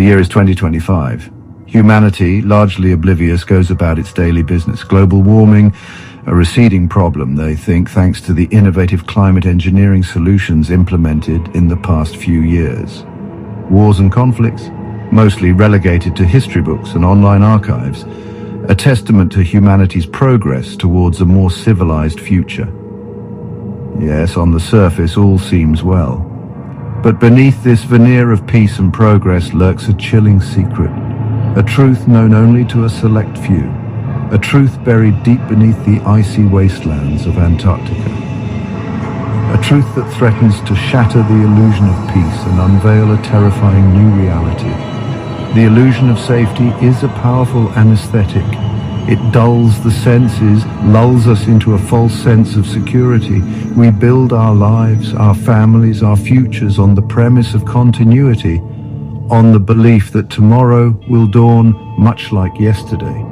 The year is 2025. Humanity, largely oblivious, goes about its daily business. Global warming, a receding problem, they think, thanks to the innovative climate engineering solutions implemented in the past few years. Wars and conflicts, mostly relegated to history books and online archives, a testament to humanity's progress towards a more civilized future. Yes, on the surface all seems well. But beneath this veneer of peace and progress lurks a chilling secret, a truth known only to a select few, a truth buried deep beneath the icy wastelands of Antarctica. A truth that threatens to shatter the illusion of peace and unveil a terrifying new reality. The illusion of safety is a powerful anesthetic. It dulls the senses, lulls us into a false sense of security. We build our lives, our families, our futures on the premise of continuity, on the belief that tomorrow will dawn much like yesterday.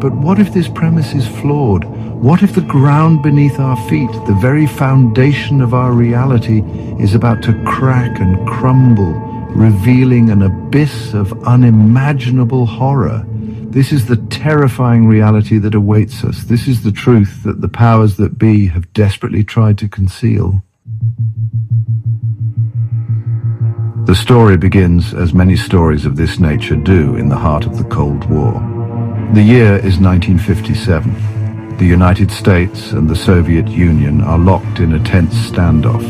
But what if this premise is flawed? What if the ground beneath our feet, the very foundation of our reality, is about to crack and crumble, revealing an abyss of unimaginable horror? This is the terrifying reality that awaits us. This is the truth that the powers that be have desperately tried to conceal. The story begins, as many stories of this nature do, in the heart of the Cold War. The year is 1957. The United States and the Soviet Union are locked in a tense standoff,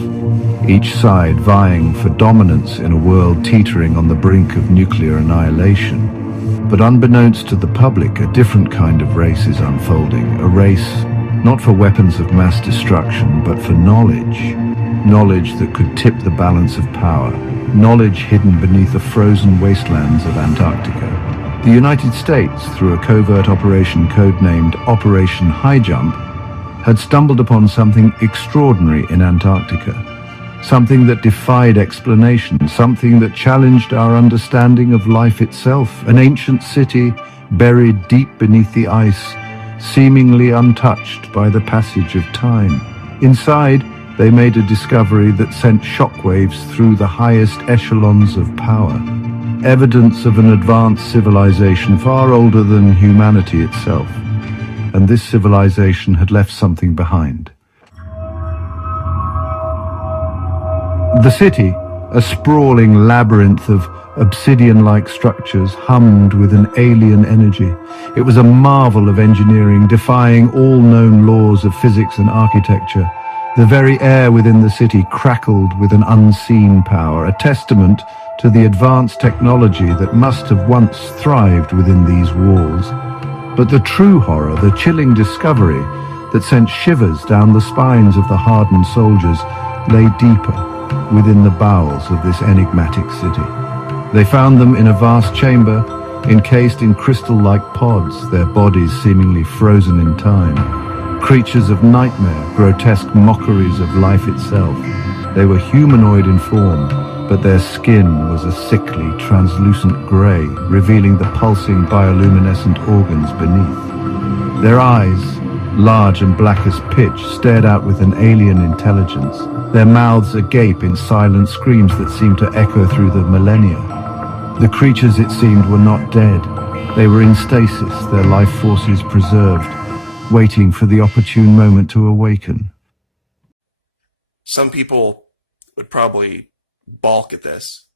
each side vying for dominance in a world teetering on the brink of nuclear annihilation. But unbeknownst to the public, a different kind of race is unfolding, a race not for weapons of mass destruction, but for knowledge. Knowledge that could tip the balance of power, knowledge hidden beneath the frozen wastelands of Antarctica. The United States, through a covert operation codenamed Operation High Jump, had stumbled upon something extraordinary in Antarctica. Something that defied explanation, something that challenged our understanding of life itself. An ancient city buried deep beneath the ice, seemingly untouched by the passage of time. Inside, they made a discovery that sent shockwaves through the highest echelons of power. Evidence of an advanced civilization far older than humanity itself. And this civilization had left something behind. The city, a sprawling labyrinth of obsidian-like structures, hummed with an alien energy. It was a marvel of engineering, defying all known laws of physics and architecture. The very air within the city crackled with an unseen power, a testament to the advanced technology that must have once thrived within these walls. But the true horror, the chilling discovery that sent shivers down the spines of the hardened soldiers, lay deeper within the bowels of this enigmatic city. They found them in a vast chamber, encased in crystal-like pods, their bodies seemingly frozen in time. Creatures of nightmare, grotesque mockeries of life itself. They were humanoid in form, but their skin was a sickly, translucent grey, revealing the pulsing bioluminescent organs beneath. Their eyes, large and black as pitch, stared out with an alien intelligence, their mouths agape in silent screams that seemed to echo through the millennia. The creatures, it seemed, were not dead. They were in stasis, their life forces preserved, waiting for the opportune moment to awaken. Some people would probably balk at this,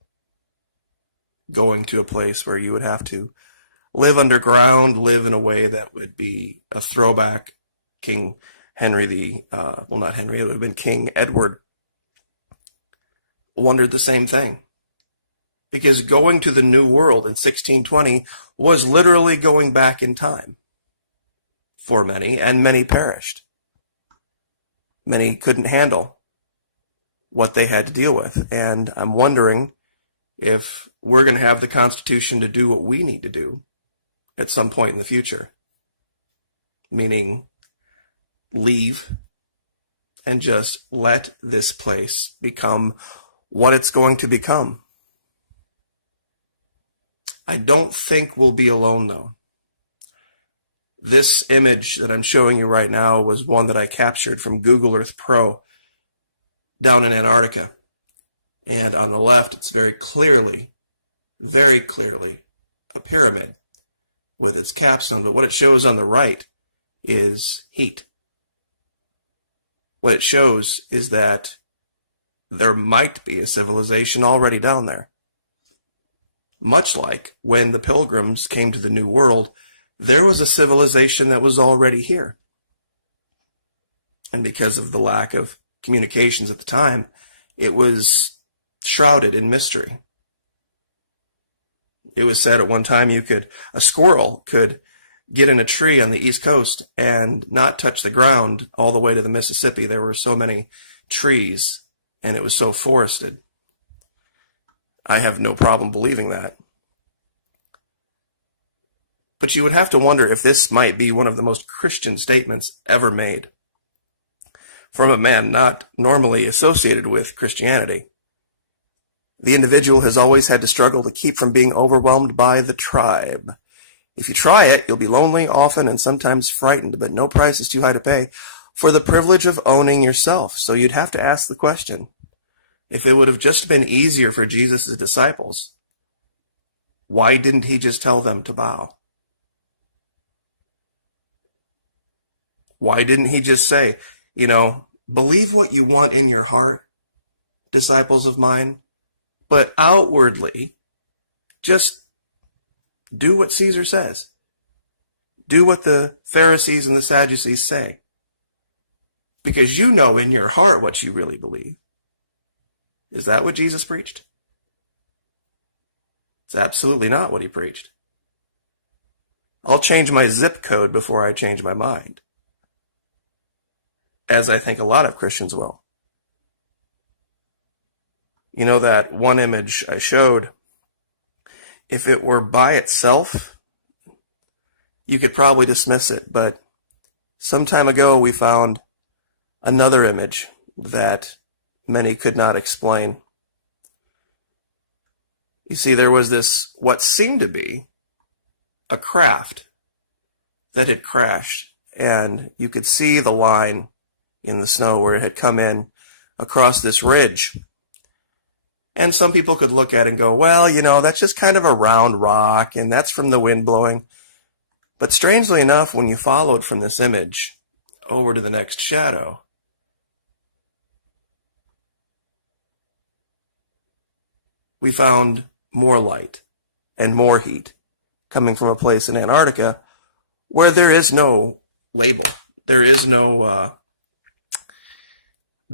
going to a place where you would have to live underground, live in a way that would be a throwback. King Henry not Henry, it would have been King Edward, wondered the same thing. Because going to the New World in 1620 was literally going back in time for many, and many perished. Many couldn't handle what they had to deal with. And I'm wondering if we're going to have the Constitution to do what we need to do at some point in the future. Meaning, leave and just let this place become what it's going to become. I don't think we'll be alone, though. This image that I'm showing you right now was one that I captured from Google Earth Pro down in Antarctica. And on the left, it's very clearly very clearly a pyramid with its capstone, but what it shows on the right is heat. What it shows is that there might be a civilization already down there. Much like when the Pilgrims came to the New World, there was a civilization that was already here. And because of the lack of communications at the time, it was shrouded in mystery. It was said at one time a squirrel could get in a tree on the East Coast and not touch the ground all the way to the Mississippi. There were so many trees and it was so forested. I have no problem believing that. But you would have to wonder if this might be one of the most Christian statements ever made from a man not normally associated with Christianity. The individual has always had to struggle to keep from being overwhelmed by the tribe. If you try it, you'll be lonely, often, and sometimes frightened, but no price is too high to pay for the privilege of owning yourself. So you'd have to ask the question, if it would have just been easier for Jesus' disciples, why didn't he just tell them to bow? Why didn't he just say, believe what you want in your heart, disciples of mine, but outwardly, just do what Caesar says. Do what the Pharisees and the Sadducees say. Because you know in your heart what you really believe. Is that what Jesus preached? It's absolutely not what he preached. I'll change my zip code before I change my mind. As I think a lot of Christians will. You know that one image I showed, if it were by itself, you could probably dismiss it, but some time ago we found another image that many could not explain. You see, there was this, what seemed to be a craft that had crashed, and you could see the line in the snow where it had come in across this ridge. And some people could look at it and go, well, that's just kind of a round rock, and that's from the wind blowing. But strangely enough, when you followed from this image over to the next shadow, we found more light and more heat coming from a place in Antarctica where there is no label. There is no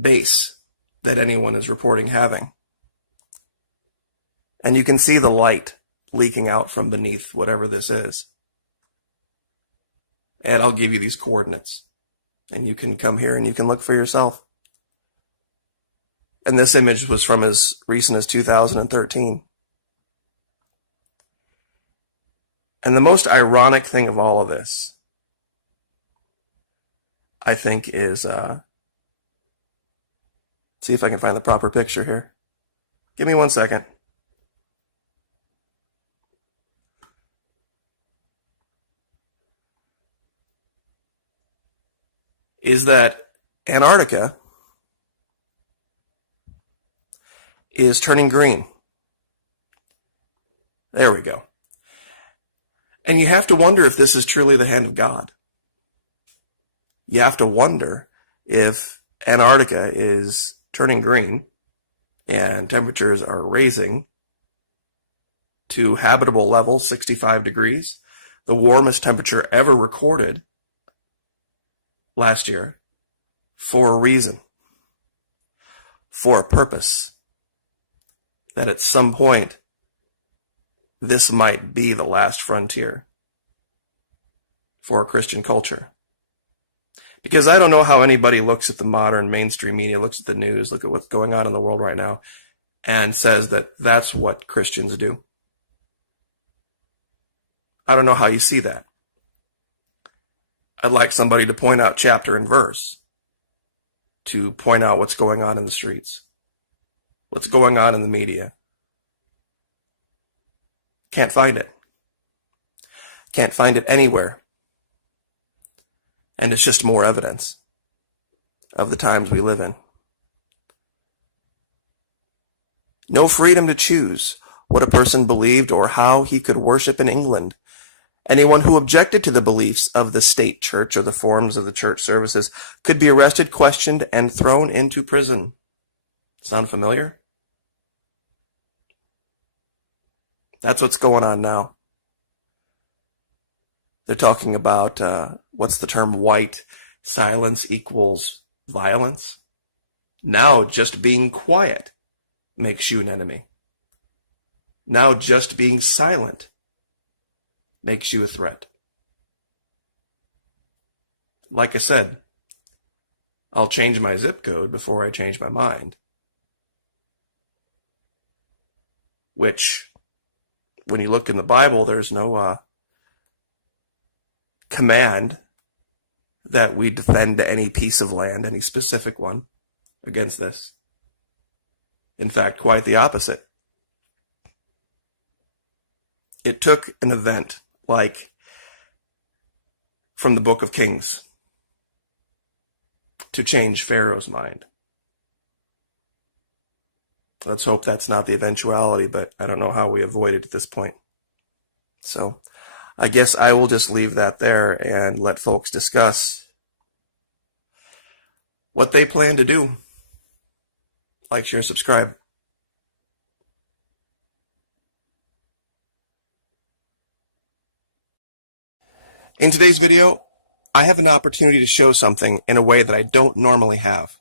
base that anyone is reporting having. And you can see the light leaking out from beneath whatever this is. And I'll give you these coordinates. And you can come here and you can look for yourself. And this image was from as recent as 2013. And the most ironic thing of all of this, I think, is, see if I can find the proper picture here. Give me 1 second. Is that Antarctica is turning green. There we go. And you have to wonder if this is truly the hand of God. You have to wonder if Antarctica is turning green and temperatures are raising to habitable levels, 65 degrees, the warmest temperature ever recorded last year, for a reason, for a purpose, that at some point this might be the last frontier for a Christian culture. Because I don't know how anybody looks at the modern mainstream media, looks at the news, look at what's going on in the world right now, and says that that's what Christians do. I don't know how you see that. I'd like somebody to point out chapter and verse, to point out what's going on in the streets, what's going on in the media. Can't find it. Can't find it anywhere. And it's just more evidence of the times we live in. No freedom to choose what a person believed or how he could worship in England. Anyone who objected to the beliefs of the state church or the forms of the church services could be arrested, questioned, and thrown into prison. Sound familiar? That's what's going on now. They're talking about, what's the term, white silence equals violence. Now just being quiet makes you an enemy. Now just being silent makes you a threat. Like I said, I'll change my zip code before I change my mind. Which, when you look in the Bible, there's no command that we defend any piece of land, any specific one, against this. In fact, quite the opposite. It took an event like from the Book of Kings to change Pharaoh's mind. Let's hope that's not the eventuality, but I don't know how we avoid it at this point. So I guess I will just leave that there and let folks discuss what they plan to do. Like, share, subscribe. In today's video, I have an opportunity to show something in a way that I don't normally have.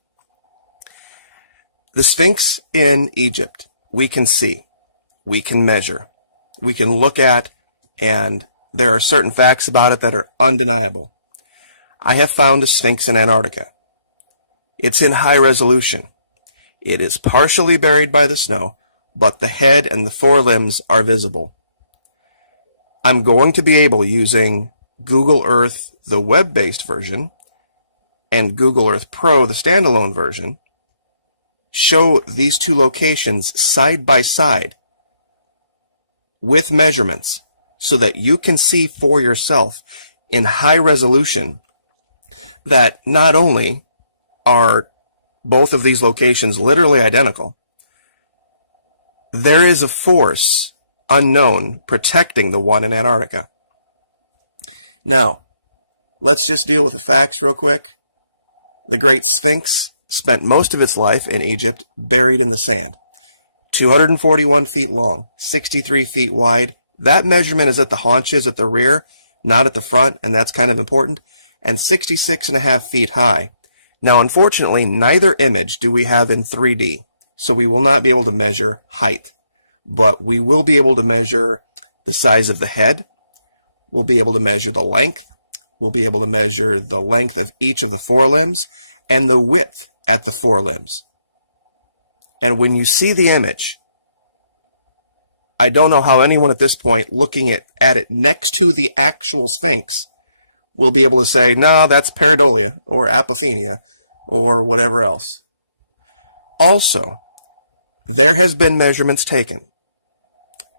The Sphinx in Egypt, we can see, we can measure, we can look at, and there are certain facts about it that are undeniable. I have found a Sphinx in Antarctica. It's in high resolution. It is partially buried by the snow, but the head and the forelimbs are visible. I'm going to be able, using Google Earth, the web-based version, and Google Earth Pro, the standalone version, show these two locations side by side with measurements so that you can see for yourself in high resolution that not only are both of these locations literally identical, there is a force unknown protecting the one in Antarctica. Now, let's just deal with the facts real quick. The Great Sphinx spent most of its life in Egypt buried in the sand. 241 feet long, 63 feet wide. That measurement is at the haunches at the rear, not at the front, and that's kind of important, and 66.5 feet high. Now, unfortunately, neither image do we have in 3D, so we will not be able to measure height, but we will be able to measure the size of the head. We'll be able to measure the length. We'll be able to measure the length of each of the forelimbs and the width at the forelimbs. And when you see the image, I don't know how anyone at this point looking at it next to the actual Sphinx will be able to say, no, that's pareidolia or apophenia or whatever else. Also, there has been measurements taken,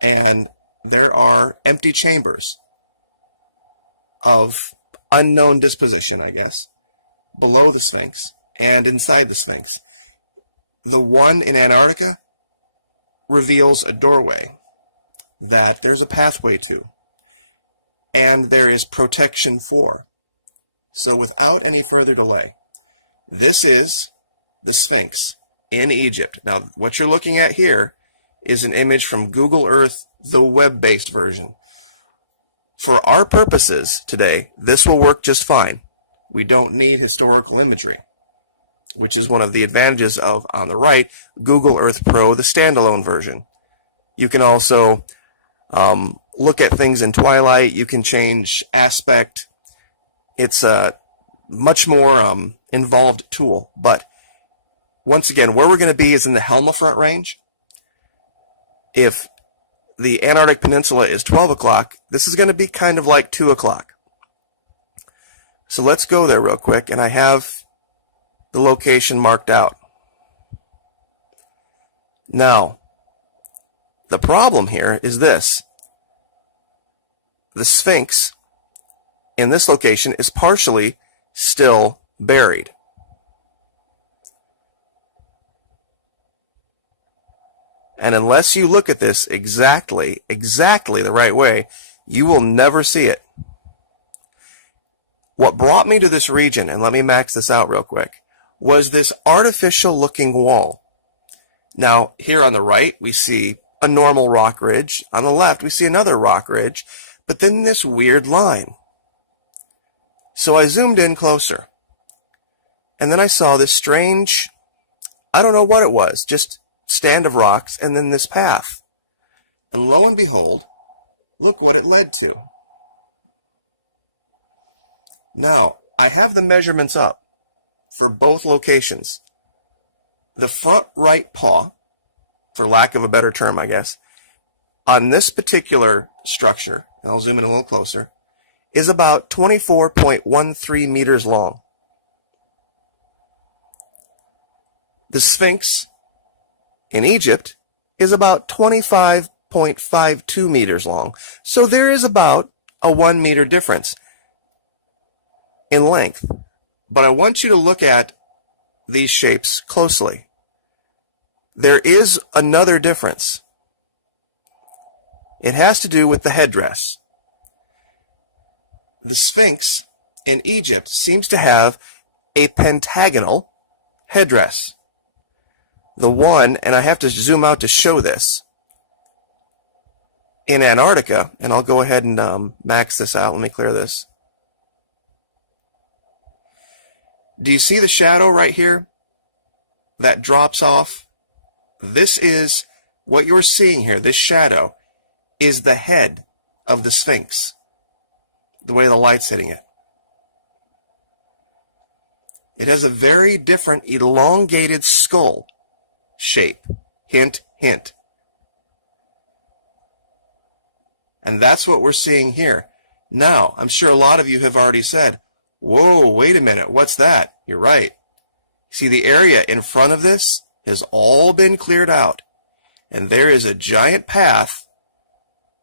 and there are empty chambers of unknown disposition, I guess, below the Sphinx and inside the Sphinx. The one in Antarctica reveals a doorway that there's a pathway to, and there is protection for. So without any further delay, this is the Sphinx in Egypt. Now, what you're looking at here is an image from Google Earth, the web-based version. For our purposes today, this will work just fine. We don't need historical imagery, which is one of the advantages of, on the right, Google Earth Pro, the standalone version. You can also look at things in twilight. You can change aspect. It's a much more involved tool. But once again, where we're going to be is in the Helmafront range. If the Antarctic Peninsula is 12 o'clock, this is going to be kind of like 2 o'clock. So let's go there real quick, and I have the location marked out. Now, the problem here is this. The Sphinx in this location is partially still buried. And unless you look at this exactly the right way, you will never see it. What brought me to this region, and let me max this out real quick, was this artificial looking wall. Now, here on the right, we see a normal rock ridge. On the left, we see another rock ridge, but then this weird line. So I zoomed in closer, and then I saw this strange, I don't know what it was, just stand of rocks, and then this path. And lo and behold, look what it led to. Now, I have the measurements up for both locations. The front right paw, for lack of a better term, I guess, on this particular structure, I'll zoom in a little closer, is about 24.13 meters long. The Sphinx in Egypt is about 25.52 meters long. So there is about a 1 meter difference in length. But I want you to look at these shapes closely. There is another difference. It has to do with the headdress. The Sphinx in Egypt seems to have a pentagonal headdress. The one, and I have to zoom out to show this, in Antarctica, and I'll go ahead and max this out. Let me clear this. Do you see the shadow right here that drops off? This is what you're seeing here. This shadow is the head of the Sphinx, the way the light's hitting it. It has a very different elongated skull shape. Hint, hint. And that's what we're seeing here. Now, I'm sure a lot of you have already said, whoa, wait a minute, what's that? You're right. See, the area in front of this has all been cleared out. And there is a giant path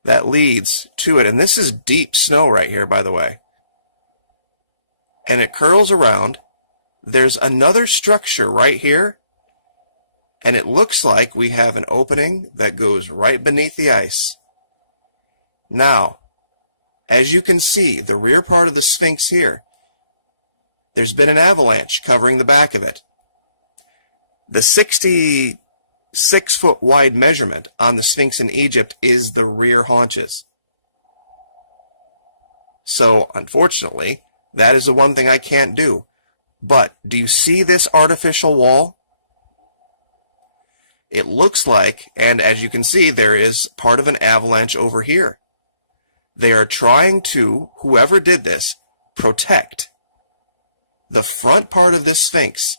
that leads to it. And this is deep snow right here, by the way. And it curls around. There's another structure right here. And it looks like we have an opening that goes right beneath the ice. Now, as you can see, the rear part of the Sphinx here, there's been an avalanche covering the back of it. The 66-foot wide measurement on the Sphinx in Egypt is the rear haunches. So, unfortunately, that is the one thing I can't do. But, do you see this artificial wall? It looks like, and as you can see, there is part of an avalanche over here. They are trying to, whoever did this, protect the front part of this Sphinx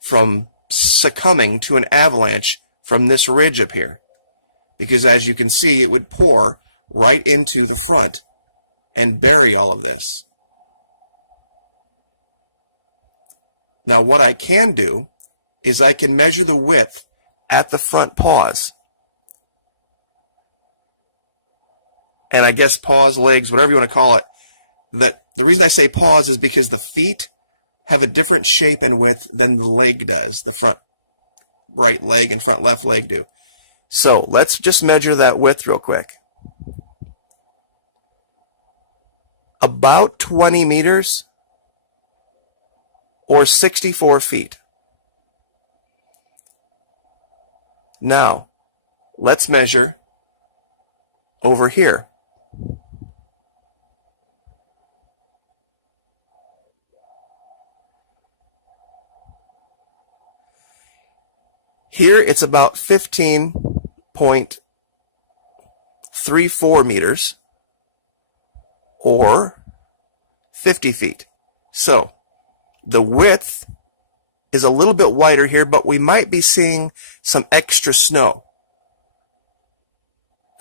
from succumbing to an avalanche from this ridge up here. Because as you can see, it would pour right into the front and bury all of this. Now what I can do is I can measure the width at the front paws. And I guess paws, legs, whatever you want to call it. The reason I say paws is because the feet have a different shape and width than the leg does. The front right leg and front left leg do. So let's just measure that width real quick. About 20 meters or 64 feet. Now, let's measure over here. Here it's about 15.34 meters or 50 feet. So the width is a little bit wider here, but we might be seeing some extra snow.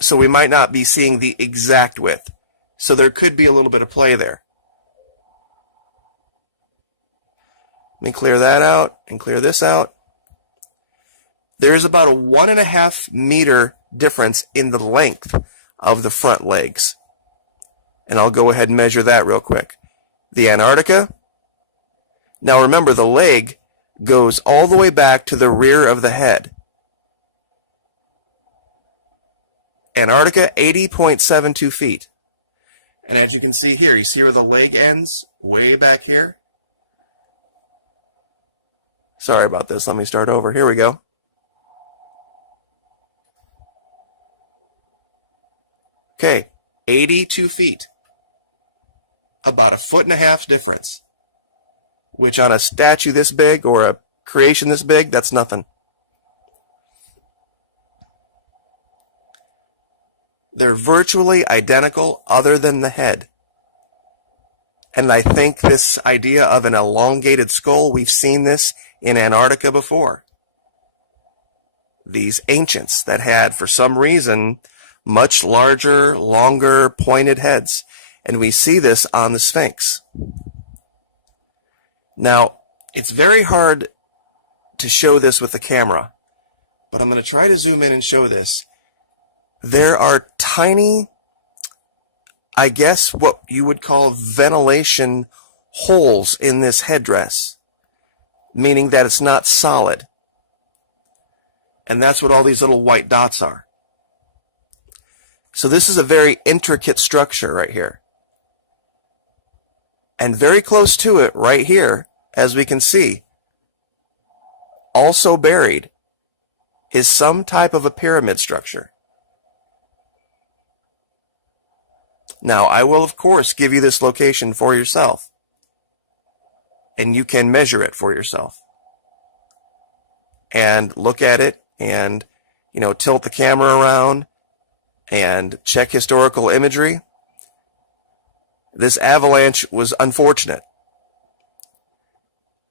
So we might not be seeing the exact width. So there could be a little bit of play there. Let me clear that out and clear this out. There is about a 1.5 meter difference in the length of the front legs. And I'll go ahead and measure that real quick. The Antarctica. Now remember, the leg goes all the way back to the rear of the head. Antarctica, 80.72 feet. And as you can see here, you see where the leg ends? Way back here? Sorry about this. Let me start over. Here we go. Okay, 82 feet. About 1.5 feet difference. Which on a statue this big or a creation this big, that's nothing. They're virtually identical other than the head. And I think this idea of an elongated skull, we've seen this in Antarctica before. These ancients that had, for some reason, much larger, longer, pointed heads. And we see this on the Sphinx. Now, it's very hard to show this with the camera, but I'm going to try to zoom in and show this. There are tiny, I guess what you would call ventilation holes in this headdress, meaning that it's not solid. And that's what all these little white dots are. So this is a very intricate structure right here. And very close to it, right here, as we can see, also buried, is some type of a pyramid structure. Now, I will, of course, give you this location for yourself. And you can measure it for yourself. And look at it and, tilt the camera around and check historical imagery. This avalanche was unfortunate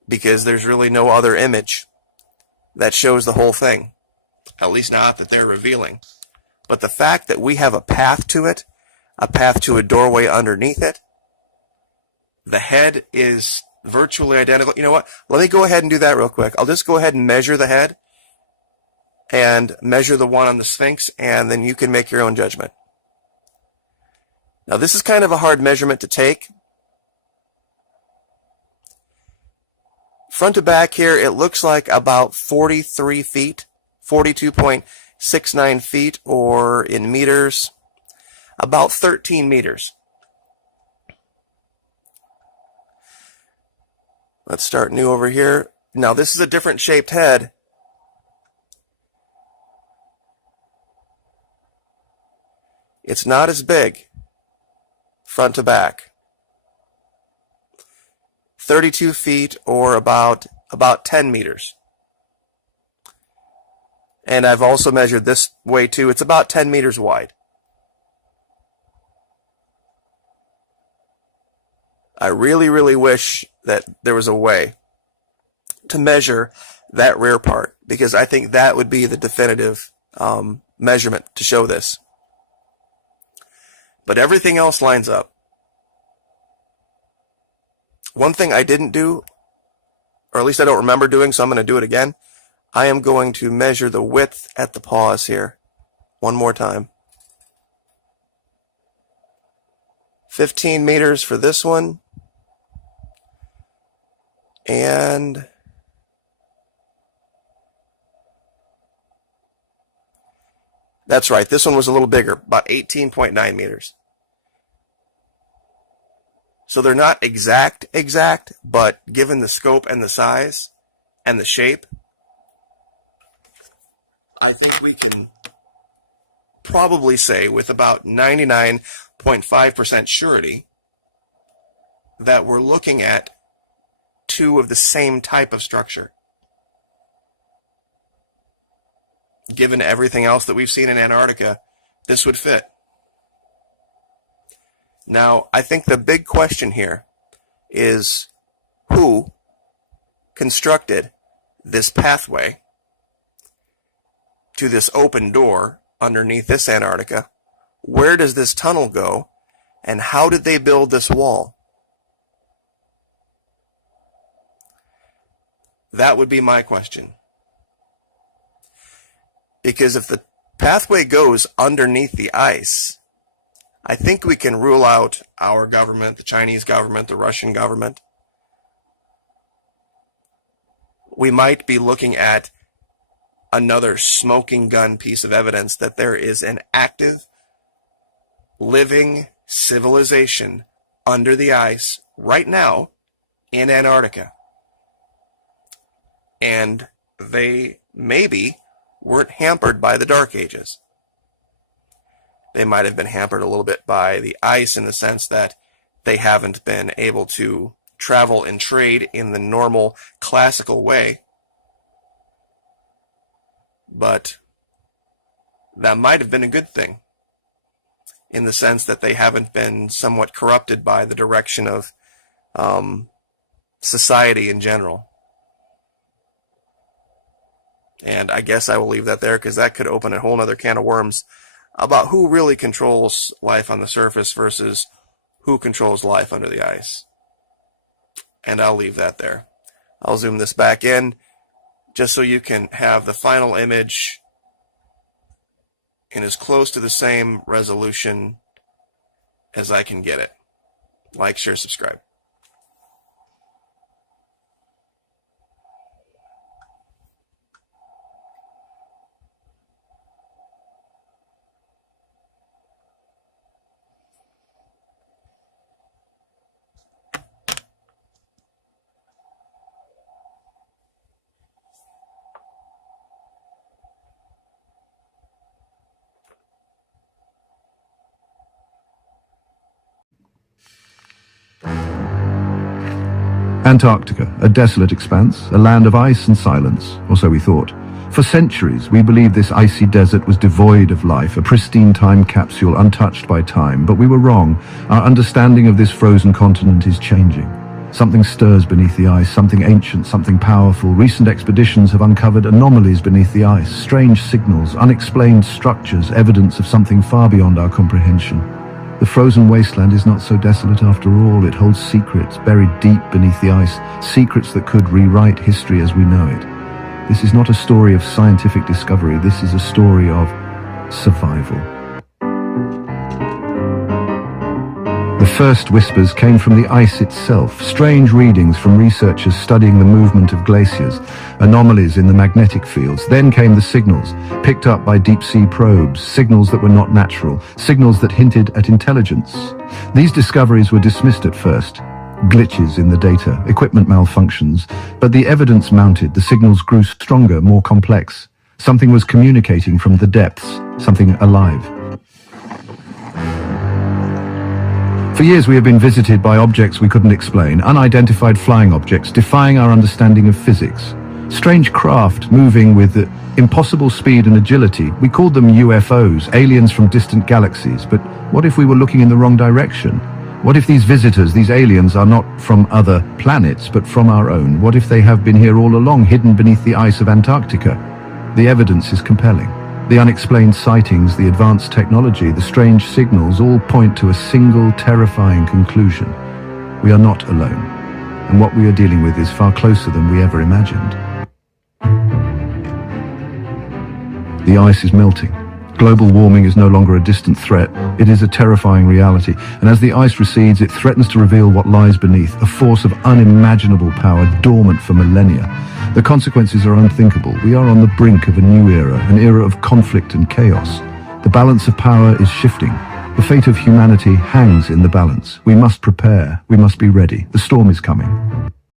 because there's really no other image that shows the whole thing, at least not that they're revealing. But the fact that we have a path to it, a path to a doorway underneath it, the head is virtually identical. You know what? Let me go ahead and do that real quick. I'll just go ahead and measure the head and measure the one on the Sphinx, and then you can make your own judgment. Now, this is kind of a hard measurement to take. Front to back here, it looks like about 43 feet, 42.69 feet, or in meters, about 13 meters. Let's start new over here. Now, this is a different shaped head. It's not as big. Front to back. 32 feet or about 10 meters. And I've also measured this way too. It's about 10 meters wide. I really, really wish that there was a way to measure that rear part, because I think that would be the definitive measurement to show this. But everything else lines up. One thing I didn't do, or at least I don't remember doing, so I'm going to do it again. I am going to measure the width at the paws here one more time. 15 meters for this one. And that's right, this one was a little bigger, about 18.9 meters. So they're not exact, but given the scope and the size and the shape, I think we can probably say with about 99.5% surety that we're looking at two of the same type of structure. Given everything else that we've seen in Antarctica, this would fit. Now, I think the big question here is who constructed this pathway to this open door underneath this Antarctica? Where does this tunnel go? And how did they build this wall? That would be my question. Because if the pathway goes underneath the ice, I think we can rule out our government, the Chinese government, the Russian government. We might be looking at another smoking gun piece of evidence that there is an active, living civilization under the ice right now in Antarctica. And they maybe weren't hampered by the Dark Ages. They might have been hampered a little bit by the ice in the sense that they haven't been able to travel and trade in the normal classical way. But that might have been a good thing in the sense that they haven't been somewhat corrupted by the direction of society in general. And I guess I will leave that there because that could open a whole other can of worms about who really controls life on the surface versus who controls life under the ice. And I'll leave that there. I'll zoom this back in just so you can have the final image in as close to the same resolution as I can get it. Like, share, subscribe. Antarctica, a desolate expanse, a land of ice and silence, or so we thought. For centuries, we believed this icy desert was devoid of life, a pristine time capsule untouched by time, but we were wrong. Our understanding of this frozen continent is changing. Something stirs beneath the ice, something ancient, something powerful. Recent expeditions have uncovered anomalies beneath the ice, strange signals, unexplained structures, evidence of something far beyond our comprehension. The frozen wasteland is not so desolate after all. It holds secrets buried deep beneath the ice, secrets that could rewrite history as we know it. This is not a story of scientific discovery. This is a story of survival. The first whispers came from the ice itself, strange readings from researchers studying the movement of glaciers, anomalies in the magnetic fields. Then came the signals, picked up by deep-sea probes, signals that were not natural, signals that hinted at intelligence. These discoveries were dismissed at first. Glitches in the data, equipment malfunctions, but the evidence mounted, the signals grew stronger, more complex. Something was communicating from the depths, something alive. For years we have been visited by objects we couldn't explain, unidentified flying objects defying our understanding of physics. Strange craft moving with impossible speed and agility. We called them UFOs, aliens from distant galaxies. But what if we were looking in the wrong direction? What if these visitors, these aliens, are not from other planets, but from our own? What if they have been here all along, hidden beneath the ice of Antarctica? The evidence is compelling. The unexplained sightings, the advanced technology, the strange signals all point to a single terrifying conclusion. We are not alone, and what we are dealing with is far closer than we ever imagined. The ice is melting. Global warming is no longer a distant threat, it is a terrifying reality, and as the ice recedes, it threatens to reveal what lies beneath, a force of unimaginable power dormant for millennia. The consequences are unthinkable. We are on the brink of a new era, an era of conflict and chaos. The balance of power is shifting. The fate of humanity hangs in the balance. We must prepare. We must be ready. The storm is coming.